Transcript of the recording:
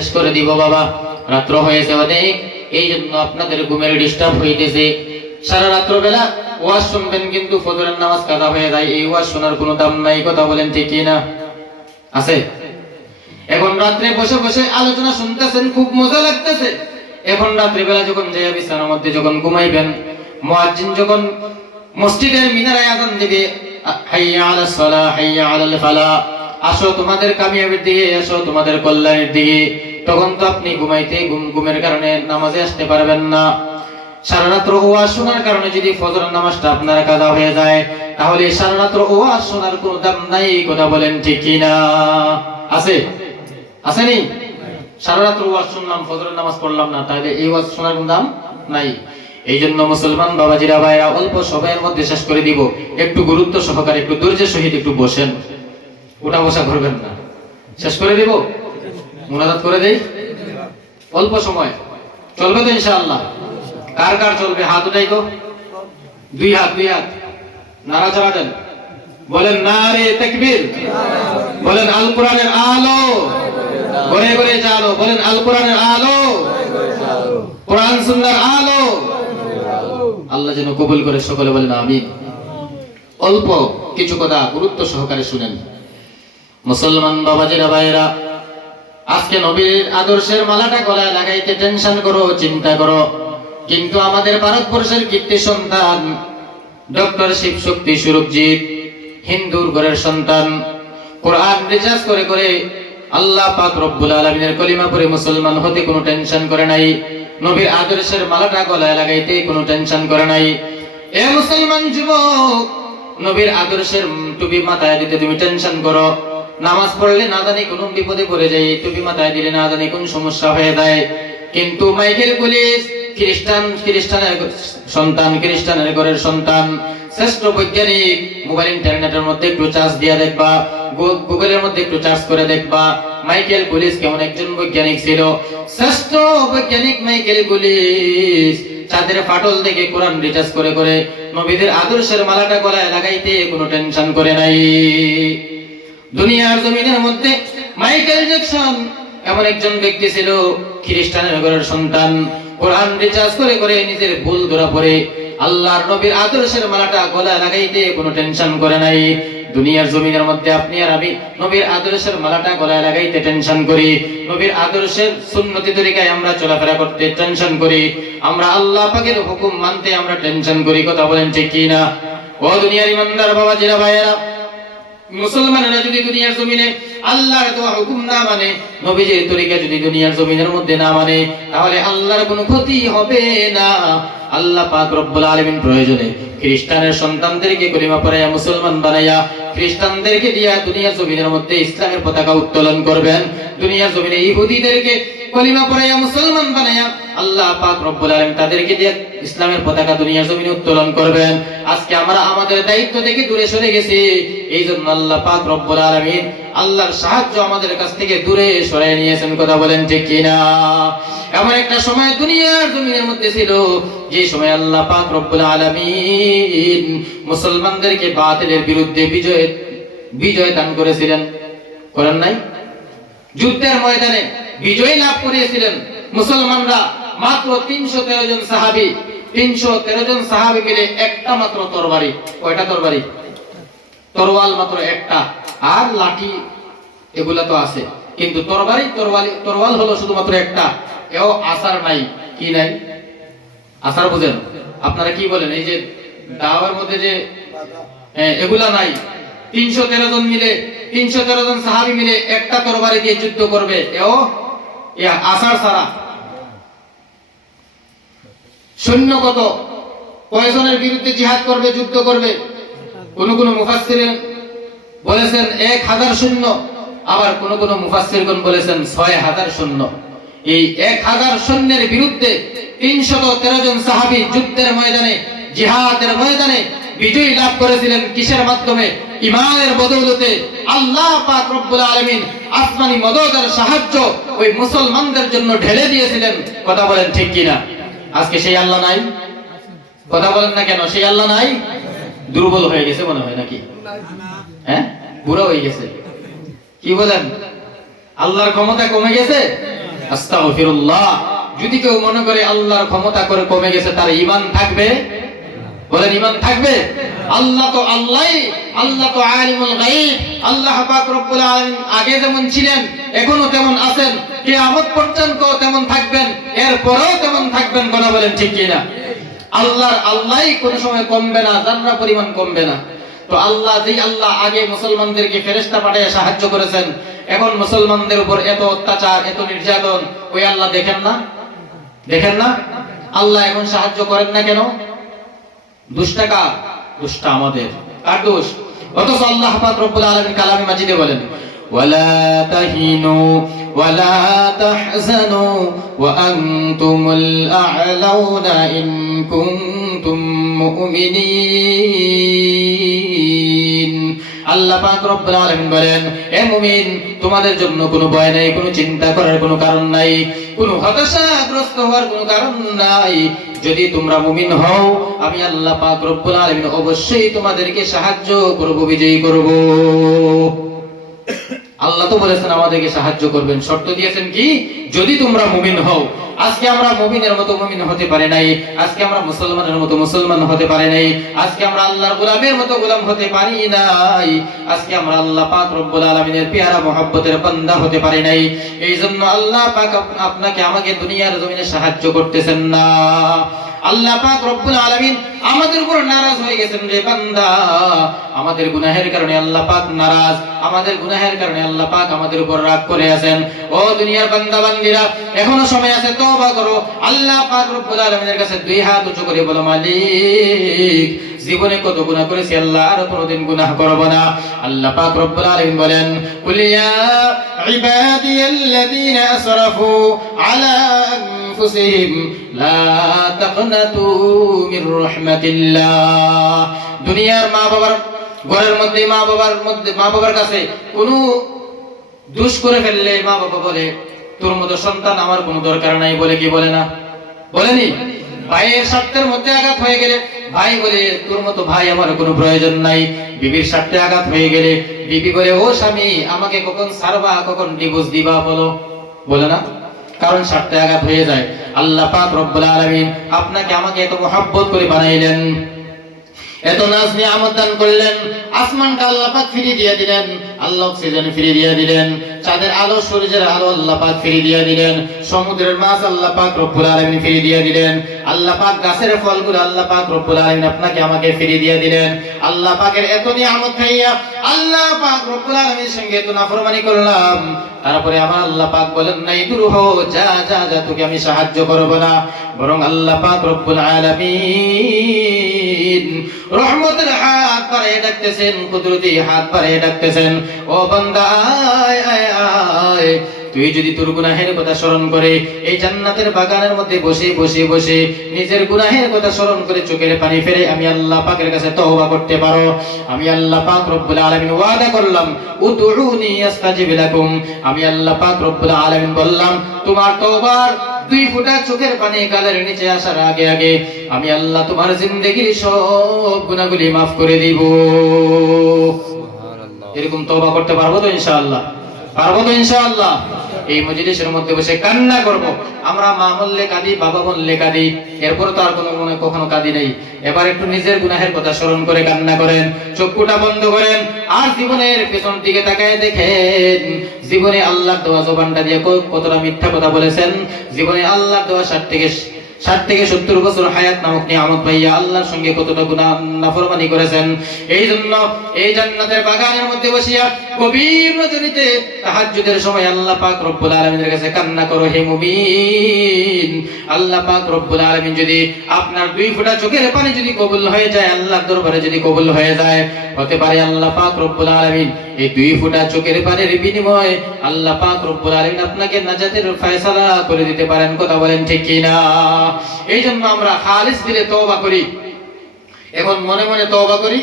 শেষ করে দিব, বাবা। রাত্র হয়েছে অনেক। এই জন্য আপনাদের ঘুমের ডিস্টার্ব হইতেছে। সারা রাত্র বেলা ওয়াজ শুনবেন, কিন্তু ফজরের নামাজ কাদা হয়ে যায়। এই ওয়াজ শোনার কোনো দাম নাই, কথা বলেন ঠিক না আছে? এখন রাত্রে বসে বসে আলোচনা শুনতেছেন, খুব মজা লাগতেছে। এখন রাত্রে বেলা যখন যাইয়া বিছানার মধ্যে যখন ঘুমাইবেন, মুয়াজ্জিন যখন মসজিদের মিনারে আজান দিবে, হাইয়া আলাস সালাহ হাইয়া আলাল ফালাহ আসো তোমাদের কামিয়াবির দিকে, আসো তোমাদের কল্যাণের দিকে। তখন তো আপনি ঘুমাইতে ঘুম, ঘুমের কারণে নামাজে আসতে পারবেন না। সারা রাত্র ওয়াজ শোনার কারণে যদি ফজরের নামাজটা আপনার কাদা হয়ে যায়, তাহলে সারা রাত্র ওয়াজ শোনার কোনো দাম নাই কথা বলেন ঠিক না আছে? আসেনি সারা রাত্র ওয়াজ শুনলাম, ফজরের নামাজ পড়লাম না, তাহলে এই ওয়াজ শোনার কোনো দাম নাই। এই জন্য মুসলমান বাবাজিরা ভাইরা অল্প সময়ের মধ্যে শেষ করে দিব। একটু গুরুত্ব সহকারে, একটু ধৈর্যের সহিত একটু বসেন। ওটা বসা করবেন না। শেষ করে দিব? মুনাজাত করে দেই? অল্প সময়। চলবে তো ইনশাআল্লাহ। কার কার চলবে? হাত উঠাই তো দুই হাত দুই হাত। নাড়াচাড়া দেন। বলেন, নারে তাকবীর। বলেন আল কোরআনের আলো। ঘরে ঘরে চালো। বলেন আল কোরআনের আলো। কোরআন সুন্নাহর আলো। আল্লাহ যেন কবুল করে সকলে বলেন, আমিন। অল্প কিছু কথা গুরুত্ব সহকারে শুনেন। মুসলমান বাবাজিরা, ভাইয়েরা আজকে নবীর আদর্শের মালাটা গলায় লাগাইতে টেনশন করো, চিন্তা করো। কিন্তু আমাদের ভারতবর্ষের কীর্তি সন্তান, ডক্টর শিব শক্তি সুরজিৎ, হিন্দুর ঘরের সন্তান, কোরআন রিচার্জ করে করে আল্লাহ পাক রব্বুল আলমিনের কলিমা পরে মুসলমান হতে কোনো টেনশন করে নাই, নবীর আদর্শের মালাটা গলায় লাগাইতে কোনো টেনশন করে নাই। এ মুসলমান যুবক, নবীর আদর্শের টুপি মাথায় দিতে তুমি টেনশন করো। নামাজ পড়লে না জানি কোন বিপদে পড়ে যাই টুপি মাথায় দিলে না জানি কোন সমস্যা হয়ে যায়। কিন্তু মাইকেল পুলিশ, খ্রিস্টান, খ্রিস্টানের সন্তান, খ্রিস্টানের ঘরের সন্তান, শ্রেষ্ঠ বৈজ্ঞানিক, মোবাইল, ইন্টারনেটের মধ্যে একটু চার্জ দিয়ে দেখবা গুগলের মধ্যে একটু চার্জ করে দেখবা, মাইকেল পুলিশ কেমন একজন বৈজ্ঞানিক ছিল। শ্রেষ্ঠ বৈজ্ঞানিক মাইকেল পুলিশ, চাঁদের ফাটল থেকে কোরআন রিচার্জ করে করে নবীদের আদর্শের মালাটা গলায় লাগাইতে কোনো টেনশন করে নাই। দুনিয়ার জমিনের মধ্যে মাইকেল জ্যাকসন এমন একজন ব্যক্তি ছিল, খ্রিস্টানের ঘরের সন্তান। কোরআন রিচার্জ করে করে নিজের ভুল ধরা পড়ে। আল্লাহর নবীর আদর্শের মালাটা গলায় লাগাইতে কোনো টেনশন করে নাই। দুনিয়ার জমিনের মধ্যে আপনি আর আমি নবীর আদর্শের মালাটা গলায় লাগাইতে টেনশন করি। নবীর আদর্শের সুন্নতি তরিকায় আমরা চলাফেরা করতে টেনশন করি। আমরা আল্লাহ পাকের হুকুম মানতে আমরা টেনশন করি, কথা বলেন ঠিক কি না ও দুনিয়ার ইমানদার বাবা জিরা ভাইয়েরা মুসলমানেরা যদি দুনিয়ার জমিনে আল্লাহর হুকুম না মানে নবীজির তরিকা যদি দুনিয়ার জমিনের মধ্যে না মানে তাহলে আল্লাহর কোনো ক্ষতি হবে না। আল্লাহ পাক রব্বুল আলামিন প্রয়োজনে খ্রিস্টানের সন্তানদেরকে কলিমা পড়াইয়া, মুসলমান বানাইয়া, খ্রিস্টানদেরকে দিয়া দুনিয়ার জমিনের মধ্যে ইসলামের পতাকা উত্তোলন করবেন। দুনিয়ার জমিনে ইহুদিদেরকে কলিমা পড়াইয়া মুসলমান বানাইয়া আল্লাহ পাক রব্বুল আলামিন তাদেরকে দিয়ে ইসলামের পতাকা দুনিয়ার জমিনে উত্তোলন করবেন। আজকে আমরা আমাদের দায়িত্ব থেকে দূরে সরে গেছি। এই জন্য আল্লাহ পাক রব্বুল আলামিন আল্লাহর সাহায্য আমাদের কাছ থেকে দূরে সরিয়ে নিয়েছেন, কথা বলেন ঠিক কিনা? এমন একটা সময় দুনিয়ার জমিনের মধ্যে ছিল, যে সময় আল্লাহ পাক রব্বুল আলামিন মুসলমানদেরকে বাতিলের বিরুদ্ধে বিজয় বিজয় দান করেছিলেন। করেন নাই? যুদ্ধের ময়দানে বিজয় লাভ করিয়েছিলেন মুসলমানরা মাত্র তিনশো তেরো জন সাহাবি। তিনশো তেরো জন সাহাবি মিলে একটা মাত্র তরবারি। কয়টা তরবারি? তরোয়াল মাত্র একটা। আর লাঠি, এগুলা তো আছে। কিন্তু তরবারি তরবারি তরোয়াল হলো শুধুমাত্র একটা। এও আসার নাই। কি নাই? আসার বুঝেন? আপনারা কি বলেন? এই যে দাওয়ার মধ্যে যে এগুলা নাই। তিনশো তেরো জন মিলে, তিনশো তেরো জন সাহাবি মিলে একটা তরবারি দিয়ে যুদ্ধ করবে। এও আসার সারা। সৈন্য কত? কয়জনের বিরুদ্ধে জিহাদ করবে, যুদ্ধ করবে? কোন কোন মুফাসসিরিন বলেছেন এক হাজার শূন্য আবার কোন কোন মুফাসসিরগণ বলেছেন ছয় হাজার শূন্য এই এক হাজার সৈন্যের বিরুদ্ধে তিনশত তেরো জন সাহাবি যুদ্ধের ময়দানে, জিহাদের ময়দানে বিজয়ী লাভ করেছিলেন। কিসের মাধ্যমে? ইমানের বদৌলতে আল্লাহ পাক রব্বুল আলামিন আসমানি মদদের সাহায্য ওই মুসলমানদের জন্য ঢেলে দিয়েছিলেন। কথা বলেন ঠিক কিনা? আজকে সেই আল্লাহ নাই? কথা বলেন না কেন? সেই আল্লাহ নাই? দুর্বল হয়ে গেছে মনে হয় নাকি? হ্যাঁ? বুড়ো হয়ে গেছে। কি বলেন? আল্লাহর ক্ষমতা কমে গেছে? আস্তাগফিরুল্লাহ। যদি কেউ মনে করে আল্লাহর ক্ষমতা করে কমে গেছে, তার ঈমান থাকবে? বলেন, ঈমান থাকবে? আল্লাহ তো আল্লাহ আল্লাহ তো আলিমুল গায়ব। আল্লাহ পাক রব্বুল আলামিন আগে যেমন ছিলেন, এখনও তেমন আছেন। কিয়ামত পর্যন্ত তেমন থাকবেন, এরপরেও তেমন থাকবেন, কথা বলেন ঠিক কিনা? আল্লাহর আল্লাহই কোনো সময় কমবে না জান্নাত পরিমাণ কমবে না। তো আল্লাহ যেই আল্লাহ আগে মুসলমানদেরকে ফেরেশতা পাঠিয়ে সাহায্য করেছেন, এখন মুসলমানদের উপর এত অত্যাচার, এত নির্যাতন, ওই আল্লাহ দেখেন না? দেখেন না? আল্লাহ এখন সাহায্য করেন না কেন? দুষ্টা কার দুষ্টা আমাদের। কার দোষ? অথচ আল্লাহ পাক রব্বুল আলামিন কালামে মাজিদে বলেন, ওয়ালা তাহিনু ওয়ালা তাহজানু ওয়া আনতুমুল আ'লাউনা ইন কুনতুম মুমিনিন। আল্লাহ পাক রব্বুল আলামিন বলেন হে মুমিন, তোমাদের জন্য কোনো ভয় নাই, কোনো চিন্তা করার কোনো কারণ নাই, কোনো হতাশাগ্রস্ত হওয়ার কোনো কারণ নাই। যদি তোমরা মুমিন হও, আমি আল্লাহ পাক রব্বুল আলামিন অবশ্যই তোমাদেরকে সাহায্য করব, বিজয়ী করব। আল্লাহ তো বলেছেন, আমাদেরকে সাহায্য করবেন। শর্ত দিয়েছেন কি? যদি তোমরা মুমিন হও, আজকে আমরা মুমিনের মতো মুমিন হতে পারে নাই, আজকে আমরা মুসলমানের মতো মুসলমান হতে পারে নাই, আজকে আমরা আল্লাহর গোলামের মতো গোলাম হতে পারি নাই, আজকে আমরা আল্লাহ পাক রব্বুল আলামিনের পেয়ারা, মহব্বতের বান্দা হতে পারি নাই। এই জন্য আল্লাহ পাক আপনাকে আমাকে দুনিয়ার জমিনে সাহায্য করতেছেন না। আল্লাহ পাক আমাদের উপর নারাজ হয়ে গেছেন রে বান্দা। আমাদের গুনাহের কারণে আল্লাহ পাক নারাজ, আমাদের গুনাহের কারণে আল্লাহ পাক আমাদের উপর রাগ করে আছেন। ও দুনিয়ার বান্দা বান্দিরা, এখনও সময় আছে, তওবা করো। আল্লাহ পাক রব্বুল আলামিনের কাছে দুই হাত উঁচু করে বলো, মালিক, জীবনে কত গুনাহ করেছি আল্লাহ, আর কোনোদিন গুনাহ করব না। আল্লাহ পাক রব্বুল আলামিন বলেন, কুল ইয়া ইবাদিয়াল্লাযীনা আসরাফু আলা أنفسهم لا تقنطوا من رحمة الله দুনিয়ার মা বাবার ঘরের মধ্যে মা বাবার মধ্যে মা বাবার কাছে কোনো দুষ করে ফেললে মা বাবা বলে তোর মতো সন্তান আমার কোনো দরকার নাই বলে কি বলে না বলেনি ভাইয়ের স্বার্থের মধ্যে আঘাত হয়ে গেলে ভাই বলে তোর মতো ভাই আমার কোনো প্রয়োজন নাই বিবির স্বার্থে আঘাত হয়ে গেলে বিবি বলে ও স্বামী আমাকে কখন ছাড়বা কখন ডিভোর্স দিবা বলো বলে না কারণ স্বার্থে আঘাত হয়ে যায়। আল্লাহ পাক রব্বুল আলামিন আপনাকে আমাকে এত মহাব্বত করে বানাইলেন। এত নাজ নিয়ামত দান করলেন। আসমানটা আল্লাহ পাক ফিরিয়ে দিয়ে দিলেন। আল্লাহ অক্সিজেন ফিরিয়ে দিয়ে দিলেন। চাঁদের আলো, সূর্যের আলো আল্লাহ পাক ফিরিয়ে দিয়ে দিলেন। সমুদ্রের মাছ আল্লাহ পাক রব্বুল আলামিন ফিরিয়ে দিয়ে দিলেন। আল্লাহ পাক গাছের ফলগুলো আল্লাহ পাক রব্বুল আলামিন আপনাকে আমাকে ফিরিয়ে দিয়ে দিলেন। আল্লাহ পাকের এত নিয়ামত খাইয়া আল্লাহ পাক রব্বুল আলামিনের সঙ্গে এত নাফরমানি করলাম। তারপরে আমার আল্লাহ পাক বলেন, নাই দূর হো যা যা যা, তোকে আমি সাহায্য করব না। বরং আল্লাহ পাক রব্বুল আলামিন রহমতের হাত বাড়িয়ে ডাকতেছেন, কুদরতি হাত বাড়িয়ে ডাকতেছেন, ও বান্দা, আয় আয় আয়। তুই যদি তোর গুনাহের কথা স্মরণ করে এই জান্নাতের বাগানের মধ্যে বসে বসে বসে নিজের গুনাহের কথা স্মরণ করে চোখের পানি ফেলে আমি আল্লাহ পাকের কাছে তওবা করতে পারো। আমি আল্লাহ পাক রব্বুল আলামিন ওয়াদা করলাম উদউনি আস্তাজিব লাকুম। আমি আল্লাহ পাক রব্বুল আলামিন বললাম তোমার তওবার দুই ফোঁটা চোখের পানি গালের নিচে আসার আগে আগে আমি আল্লাহ তোমার জিন্দগির সব গুনাহগুলি মাফ করে দিব। এরকম তওবা করতে পারব তো ইনশাআল্লাহ? পারব তো ইনশাআল্লাহ। এই মজলিসের মধ্যে বসে কান্না করব। আমরা মা বললে কাঁদি, বাবা বললে কাঁদি। এরপর তো আর কোনো মনে কখনো কাঁদি নেই। এবার একটু নিজের গুনাহের কথা স্মরণ করে কান্না করেন, চক্ষুটা বন্ধ করেন, আর জীবনের পেছন দিকে তাকায় দেখেন, জীবনে আল্লাহ দেওয়া জবানটা দিয়ে কতটা মিথ্যা কথা বলেছেন। জীবনে আল্লাহ দেওয়া ষাট থেকে ষাট থেকে সত্তর বছর হায়াত নামক নিয়ামত পাইয়া আল্লাহর সঙ্গে কতটা গুণা নাফরমানি করেছেন? এই জন্য এই জান্নাতের বাগানের মধ্যে বসিয়া গভীর রজনীতে তাহাজ্জুদের সময় আল্লাহ পাক রব্বুল আলামিনের কাছে কান্না করো, হে মুমিন! আল্লাহ পাক রব্বুল আলামিন যদি আপনার দুই ফোঁটা চোখের পানি যদি কবুল হয়ে যায়, আল্লাহর দরবারে যদি কবুল হয়ে যায়, হতে পারে আল্লাহ পাক রব্বুল আলামিন এই দুই ফোঁটা চোখের পানির বিনিময়ে আল্লাহ পাক রব্বুল আলামিন আপনাকে নাজাতের ফয়সালা করে দিতে পারেন। কথা বলেন ঠিক কি না এই জন্য আমরা খালিস দিলে তওবা করি। এখন মনে মনে তওবা করি।